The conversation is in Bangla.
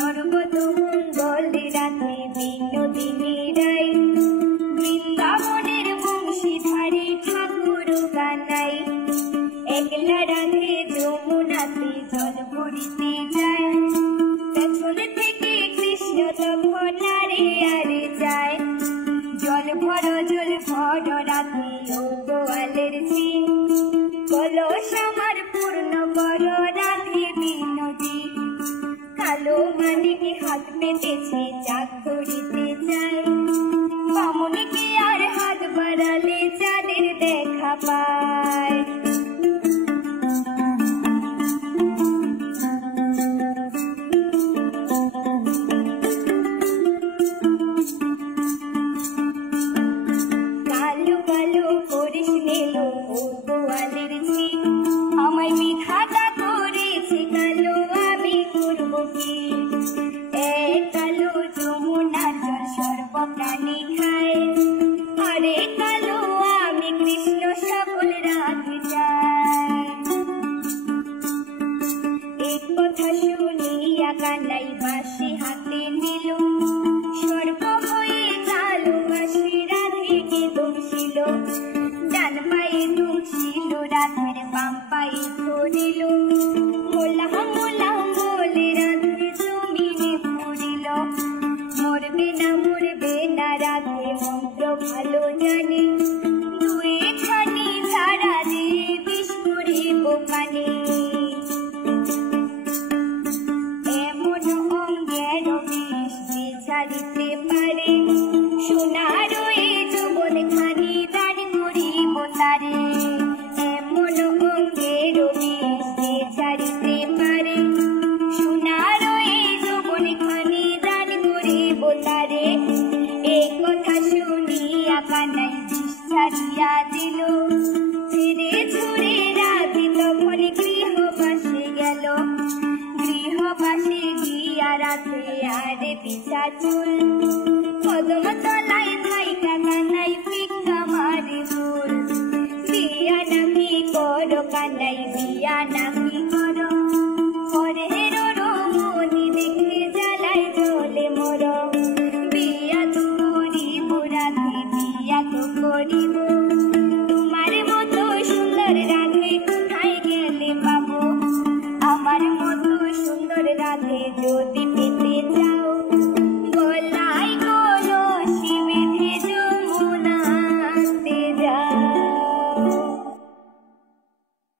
সর্বতমঙ্গল রাধে বিনোদিনী রায় বৃন্দাবনের বংশীধারী ঠাকুর গানাই একলা রাধে যমুনাতে জল ভরিতে যায় পেছন থেকে কৃষ্ণ তখন আরে আরে যায় জল ভর রাধে ও গোয়ালের ঝি কলস আমার পূর্ণ কর রাধে বিনোদী কালো মানিক হাত পেতেছে চাঁদ ধরিতে যায় বামুনিকে আর হাত বাড়ালে চাঁদের দেখা পায় কালো কালো করিস নেলো ও গোয়ালের ঝি আমায় বিধাতা করেছে কালো আমি করব কি এক কালো যমুনার জল সর্বপ্রাণী খায় আরে কালো আমি কৃষ্ণ সকল রাধে যাই এক কথা শুনিয়া কানাই বাঁশি হাতে নিল সর্ব হয়ে কালো বাঁশি রাধেকে দংশিল ডান পায়ে দংশিল রাধের বাম পায়ে ধরিল মোলা মোলা বলে রাধে জমিনে পড়িল মরবে না রাধে মন্ত্র ভালো জানে দুয়েখানি ধারা দিয়ে বিষ করিব পানি এমন অঙ্গের বিষ যে ছাড়িতে পারে সোনার এই যৌবন খানি দান করিব তারে এমন অঙ্গের বিষ যে ছাড়িতে পারে সোনার এই যৌবন খানি দান করিব তারে এই কথা শুনিয়া কানাই বিষ ছাড়িয়া দিল ছেড়ে ছুড়ে রাধে তখন গৃহবাসে গেল গৃহবাসে গিয়া রাধে আরে পিছা চুল কদম তলা